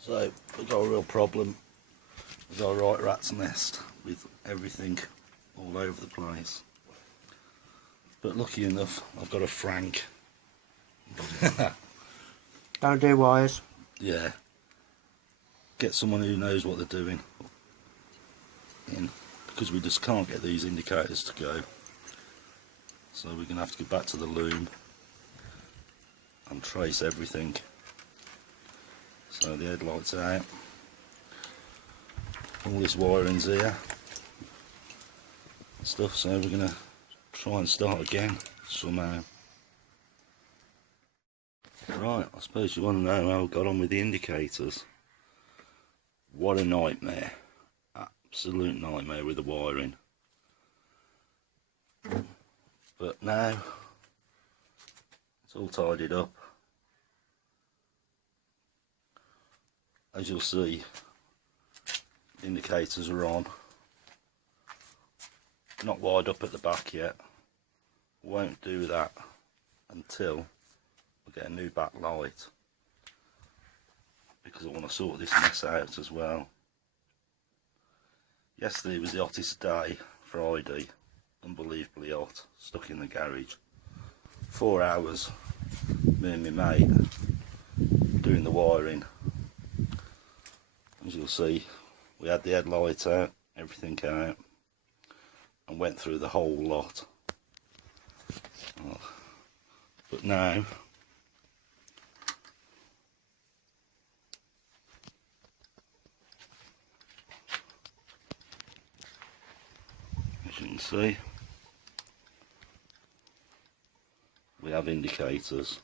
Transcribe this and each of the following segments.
So we've got a real problem. We've got a right rat's nest with everything all over the place. But lucky enough, I've got a Frank. Don't do wires. Yeah. Get someone who knows what they're doing in, because we just can't get these indicators to go. So we're going to have to go back to the loom and trace everything. So the headlights are out. All this wiring's here. Stuff, so we're going to try and start again somehow. Right, I suppose you want to know how I got on with the indicators. What a nightmare. Absolute nightmare with the wiring. But now it's all tidied up. As you'll see, the indicators are on. Not wired up at the back yet. Won't do that until we get a new backlight, because I want to sort this mess out as well. Yesterday was the hottest day, Friday, unbelievably hot, stuck in the garage. 4 hours, me and my mate doing the wiring. As you'll see, we had the headlights out, everything out, and went through the whole lot. But now, as you can see, we have indicators.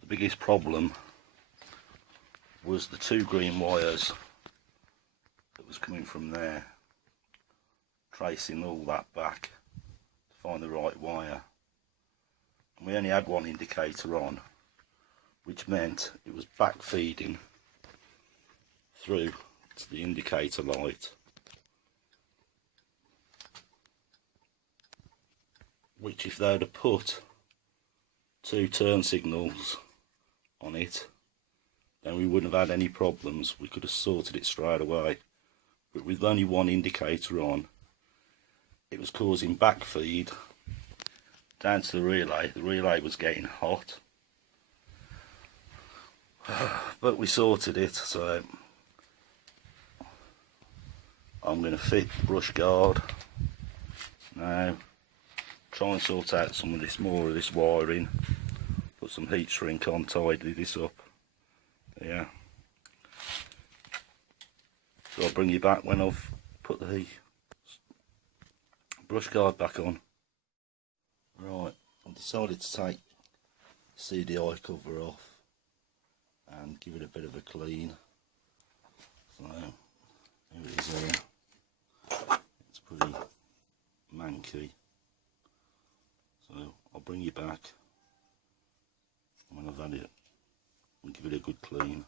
The biggest problem was the 2 green wires that was coming from there, tracing all that back to find the right wire, and we only had 1 indicator on, which meant it was back feeding through to the indicator light, which if they'd have put 2 turn signals on it, then we wouldn't have had any problems. We could have sorted it straight away. But with only 1 indicator on, it was causing backfeed down to the relay. The relay was getting hot. But we sorted it, so I'm going to fit brush guard now, try and sort out some of this, more of this wiring, put some heat shrink on, tidy this up. Yeah. So I'll bring you back when I've put the brush guard back on. Right, I've decided to take CDI cover off and give it a bit of a clean. So here it is here. It's pretty manky. So I'll bring you back when I've had it and give it a good clean.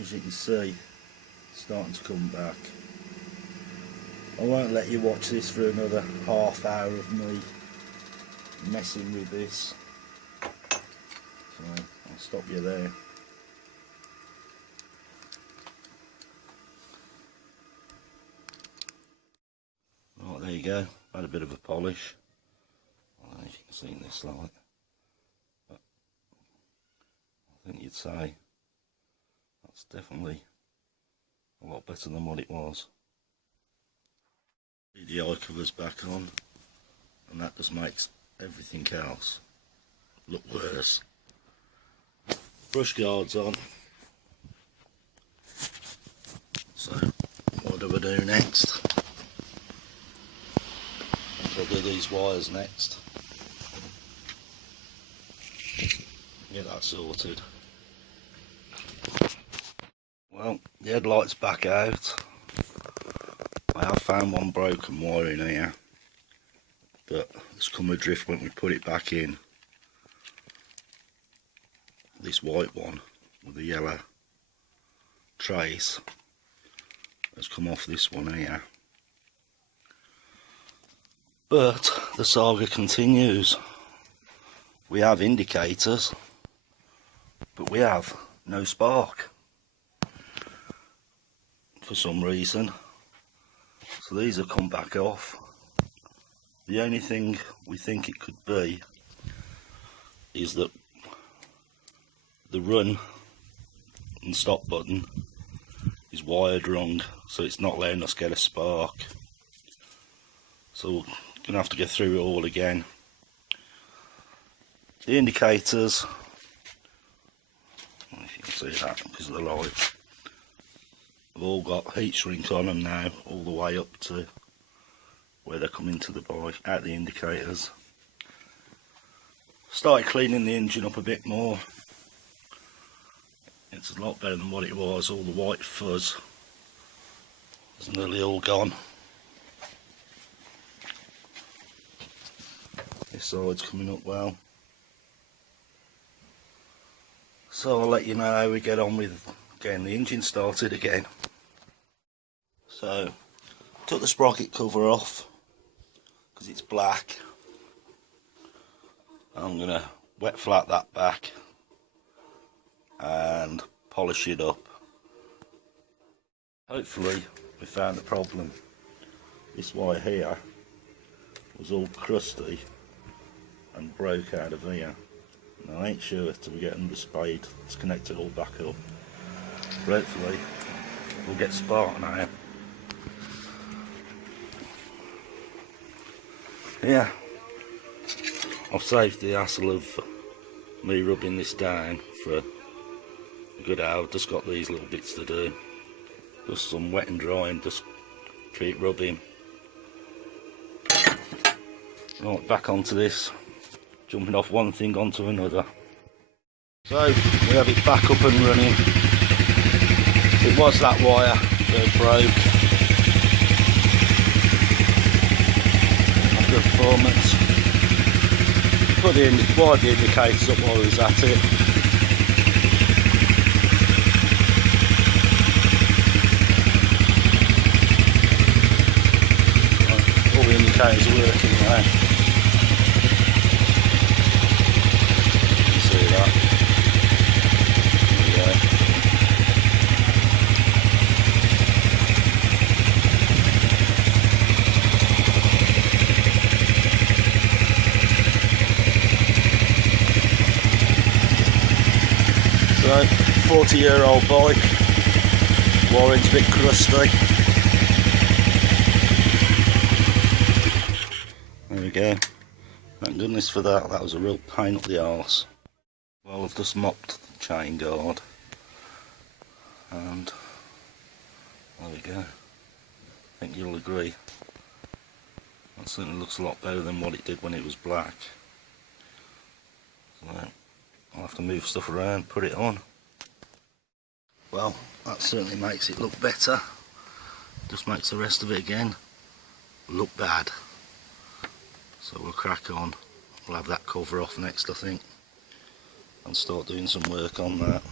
as you can see, it's starting to come back. I won't let you watch this for another half hour of me messing with this, so I'll stop you there. Right, there you go, had a bit of a polish. I don't know if you can see in this light, but I think you'd say that's definitely a lot better than what it was. The eye covers back on, and that just makes everything else look worse. Brush guards on. So what do I do next? I'll do these wires next. Get that sorted. Well, the headlight's back out. I have found one broken wire in here, but it's come adrift when we put it back in. This white one with the yellow trace has come off this one here. But the saga continues. We have indicators, but we have no spark for some reason. So these have come back off. The only thing we think it could be is that the run and stop button is wired wrong, so it's not letting us get a spark. So we're going to have to go through it all again. The indicators, I don't know if you can see that because of the light, have all got heat shrink on them now, all the way up to where they're coming to the bike, out the indicators. Started cleaning the engine up a bit more. It's a lot better than what it was. All the white fuzz is nearly all gone. This side's coming up well. So I'll let you know how we get on with getting the engine started again. So, took the sprocket cover off because it's black. I'm going to wet flat that back and polish it up. Hopefully we found the problem. This wire here was all crusty and broke out of here. Now, I ain't sure till we get under spade to connect it all back up. But hopefully we'll get spark now. Yeah, I've saved the hassle of me rubbing this down for a good hour. I've just got these little bits to do. Just some wet and dry and just keep rubbing. Right, back onto this. Jumping off one thing onto another. So, we have it back up and running. It was that wire that broke. After performance. Put the wired the indicators up while I was at it. Right, all the indicators are working now. See that? There we go. So, 40-year-old bike, wiring's a bit crusty. There we go. Thank goodness for that, that was a real pain up the arse. Well, I've just mopped the chain guard, and there we go. I think you'll agree. That certainly looks a lot better than what it did when it was black. So, I'll have to move stuff around, put it on. Well, that certainly makes it look better. Just makes the rest of it again look bad. So we'll crack on. We'll have that cover off next, I think, and start doing some work on that.